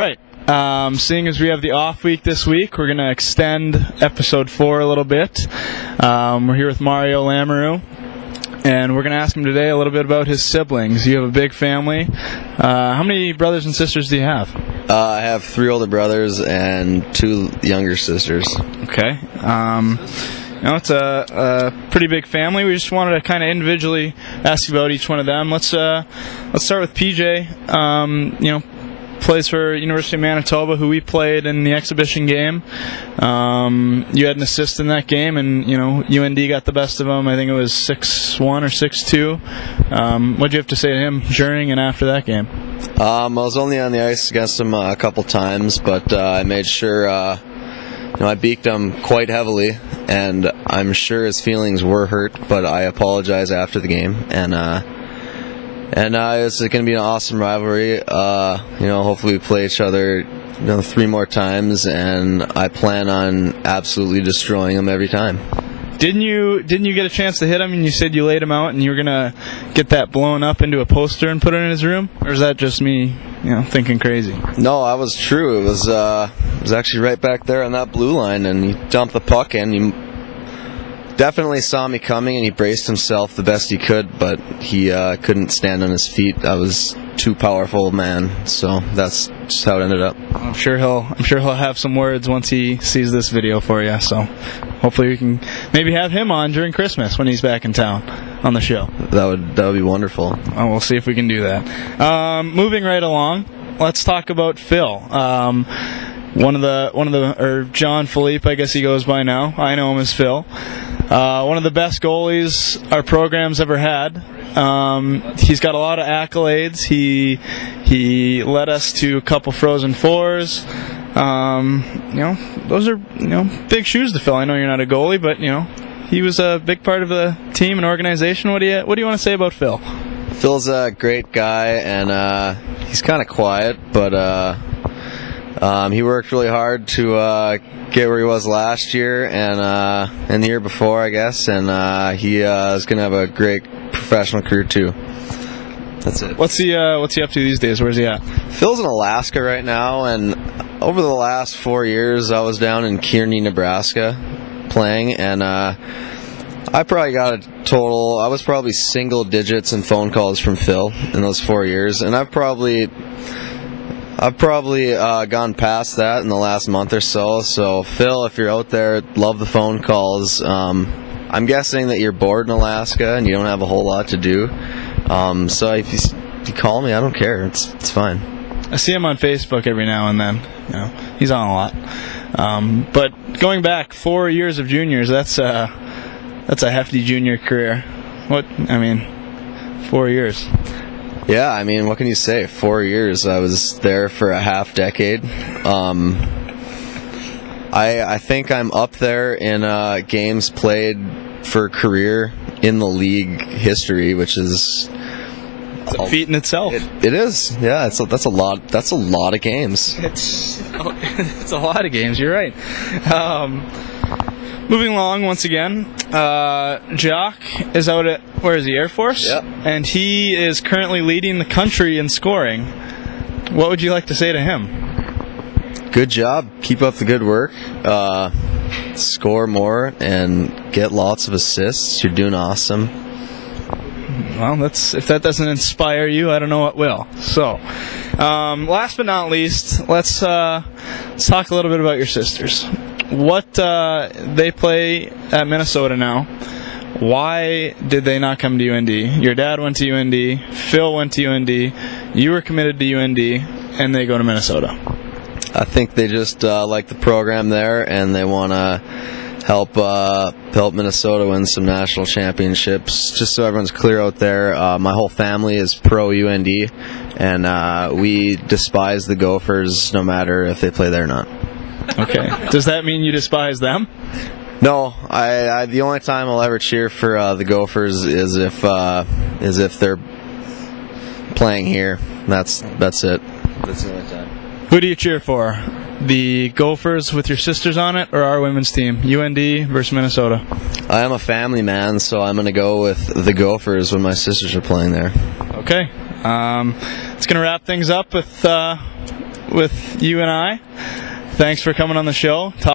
All right. Seeing as we have the off week this week, we're going to extend episode 4 a little bit. We're here with Mario Lamoureux, and we're going to ask him today a little bit about his siblings. You have a big family. How many brothers and sisters do you have? I have 3 older brothers and 2 younger sisters. Okay. It's a pretty big family. We just wanted to kind of individually ask you about each one of them. Let's start with PJ. Plays for University of Manitoba, who we played in the exhibition game. You had an assist in that game, and UND got the best of them. I think it was 6-1 or 6-2. What did you have to say to him during and after that game? I was only on the ice against him a couple times, but I made sure I beaked him quite heavily, and I'm sure his feelings were hurt, but I apologize after the game, and it's going to be an awesome rivalry. Hopefully we play each other 3 more times, and I plan on absolutely destroying him every time. Didn't you get a chance to hit him, and you said you laid him out and you were going to get that blown up into a poster and put it in his room? Or is that just me thinking crazy? No, that was true. It was actually right back there on that blue line, and he dumped the puck in. He definitely saw me coming, and he braced himself the best he could, but he couldn't stand on his feet. I was too powerful, man. So that's just how it ended up. I'm sure he'll have some words once he sees this video for you. So hopefully we can maybe have him on during Christmas when he's back in town on the show. That would be wonderful. We'll see if we can do that. Moving right along, let's talk about Phil. Or John Philippe, I guess he goes by now. I know him as Phil. One of the best goalies our program's ever had. He's got a lot of accolades. He led us to a couple Frozen Fours. Those are big shoes to fill. I know you're not a goalie, but he was a big part of the team and organization. What do you want to say about Phil? Phil's a great guy, and he's kind of quiet, but he worked really hard to get where he was last year and the year before, I guess, and he is going to have a great professional career too. That's it. What's he up to these days? Where's he at? Phil's in Alaska right now, and over the last 4 years, I was down in Kearney, Nebraska, playing, and I probably got a total. I was probably single digits in phone calls from Phil in those 4 years, and I've probably gone past that in the last month or so. So, Phil, if you're out there, love the phone calls. I'm guessing that you're bored in Alaska and you don't have a whole lot to do. So if you call me, I don't care. It's fine. I see him on Facebook every now and then. He's on a lot. But going back 4 years of juniors, that's a hefty junior career. 4 years. Yeah, what can you say? 4 years. I was there for a half decade. I think I'm up there in games played for career in the league history, which is a feat in itself. It is. Yeah, that's a lot. That's a lot of games. It's a lot of games. You're right. Moving along once again, Jock is out at, where is he, Air Force? Yep. And he is currently leading the country in scoring. What would you like to say to him? Good job. Keep up the good work. Score more and get lots of assists. You're doing awesome. Well, if that doesn't inspire you, I don't know what will. So, last but not least, let's talk a little bit about your sisters. They play at Minnesota now. Why did they not come to UND? Your dad went to UND, Phil went to UND, you were committed to UND, and they go to Minnesota. I think they just like the program there, and they want to help Minnesota win some national championships. Just so everyone's clear out there, my whole family is pro UND, and we despise the Gophers no matter if they play there or not. Okay. Does that mean you despise them? No. I the only time I'll ever cheer for the Gophers is if they're playing here. That's it. That's the only time. Who do you cheer for? The Gophers with your sisters on it, or our women's team? UND versus Minnesota. I am a family man, so I'm going to go with the Gophers when my sisters are playing there. Okay. It's going to wrap things up with with you and I. Thanks for coming on the show.